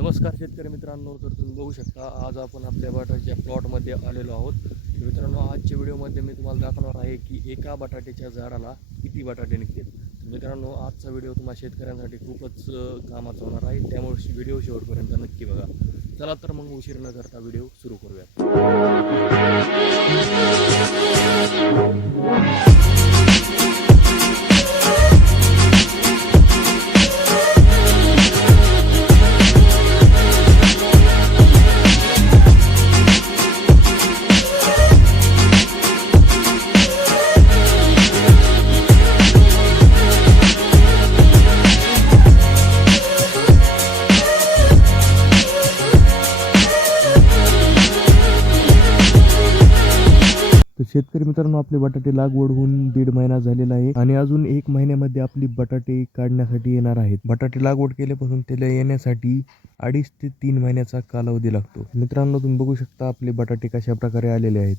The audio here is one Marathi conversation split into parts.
नमस्कार शेतकरी मित्रांनो, तर तुम्ही बघू शकता आज आपण आपल्या बटाट्याच्या प्लॉटमध्ये आलेलो आहोत. तर मित्रांनो, आजच्या व्हिडिओमध्ये मी तुम्हाला दाखवणार आहे की एका बटाट्याच्या झाडाला किती बटाटे निघतील. तर मित्रांनो, आजचा व्हिडिओ तुम्हाला शेतकऱ्यांसाठी खूपच कामाचा होणार आहे, त्यामुळे व्हिडिओ शेवटपर्यंत नक्की बघा. चला तर मग उशीर न करता व्हिडिओ सुरू करूयात. तर शेतकरी मित्रांनो, आपले बटाटे लागवड होऊन 1.5 महिना झालेला आहे आणि अजून 1 महिन्यामध्ये आपली बटाटे काढण्यासाठी येणार आहेत. बटाटे लागवड केल्यापासून त्याला येण्यासाठी 2.5 ते 3 महिन्याचा कालावधी लागतो. मित्रांनो, तुम्ही बघू शकता आपले बटाटे कशा प्रकारे आलेले आहेत.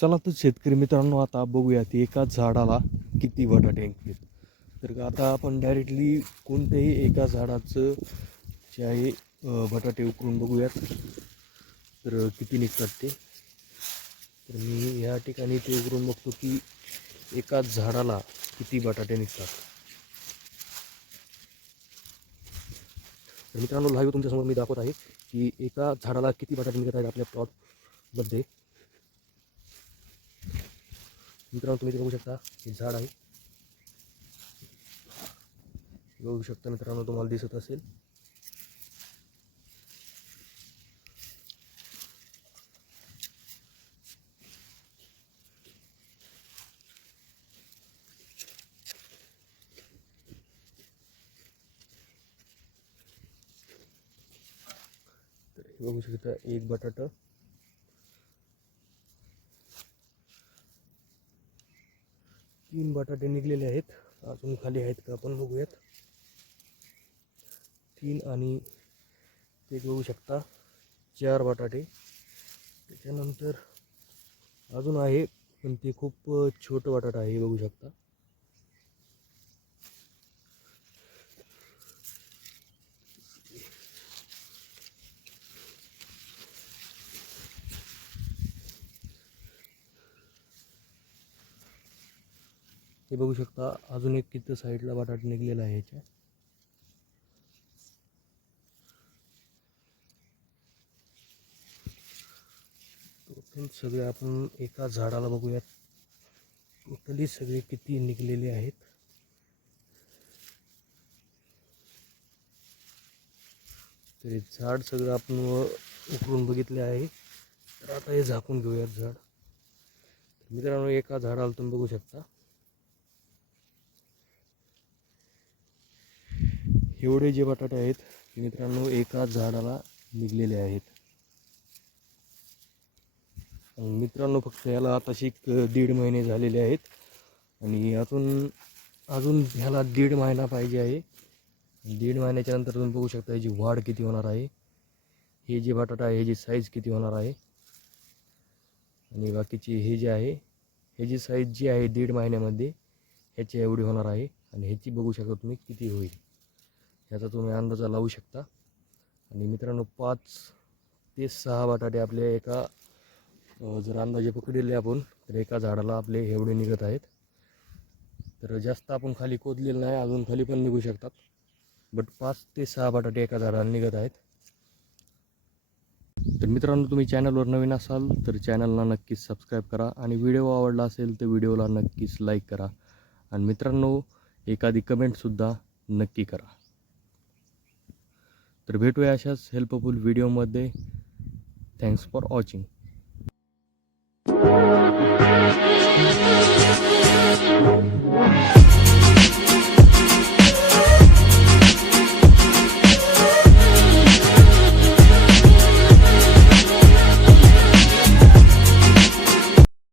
चला तर शेतकरी मित्रांनो, आता बघूयात एका झाडाला किती बटाटे निघतील. तर आता आपण डायरेक्टली कोणत्याही एका झाडाचं जे आहे बटाटे उकरून बघूयात तर किती निघतात ते. तर मी या ठिकाणी ते उकरून बघतो की एका झाडाला किती बटाटे निघतात. तर मित्रांनो, लाईव्ह तुमच्यासमोर मी दाखवत आहे की एका झाडाला किती बटाटे निघत आहेत आपल्या प्लॉटमध्ये. मित्रांनो, तुम्ही बघू शकता हे झाड आहे, बघू शकता मित्रांनो, तुम्हाला दिसत असेल. तर हे बघू शकता एक बटाटा, तीन बटाटे निघलेले आहेत. अजून खाली आहेत का आपण बघूयात. 3 आणि ते बघू शकता 4 बटाटे. त्याच्यानंतर अजून आहे पण ते खूप छोटं बटाटा आहे, बघू शकता. हे बघू शकता अजून एक किती साईडला बटाटा निघलेला आहे याच्या. टोटल सगळे आपण एका झाडाला बघूयात, टोटली सगळे किती निघलेले आहेत. तर हे झाड सगळं आपण उकरून बघितले आहे. तर आता हे झाकून घेऊयात झाड. मित्रांनो, एका झाडाला तुम्ही बघू शकता एवढे जे बटाटे आहेत ते मित्रांनो एका झाडाला निघलेले आहेत. मित्रांनो, फक्त याला आताशी 1.5 महिने झालेले आहेत आणि अजून ह्याला 1.5 महिना पाहिजे आहे. 1.5 महिन्याच्या नंतर तुम्ही बघू शकता याची वाढ किती होणार आहे, हे जे बटाटा आहे ह्याची साईज किती होणार आहे. आणि बाकीची हे जे आहे ह्याची साईज जी आहे 1.5 महिन्यामध्ये ह्याची एवढी होणार आहे. आणि ह्याची बघू शकता तुम्ही किती होईल, ह्याचा तुम्ही अंदाजा लावू शकता. आणि मित्रांनो, 5 ते 6 बटाटे आपले एका जर अंदाजे पकडले आपण तर एका झाडाला आपले एवढे निघत आहेत. तर जास्त आपण खाली खोदलेलं नाही, अजून खाली पण निघू शकतात, बट 5 ते 6 बटाटे एका झाडाला निघत आहेत. तर मित्रांनो, तुम्ही चॅनलवर नवीन असाल तर चॅनलला नक्कीच सबस्क्राईब करा आणि व्हिडिओ आवडला असेल तर व्हिडिओला नक्कीच लाईक करा आणि मित्रांनो एखादी कमेंटसुद्धा नक्की करा. तर भेटूया अशाच हेल्पफुल व्हिडिओमध्ये. Thanks for watching.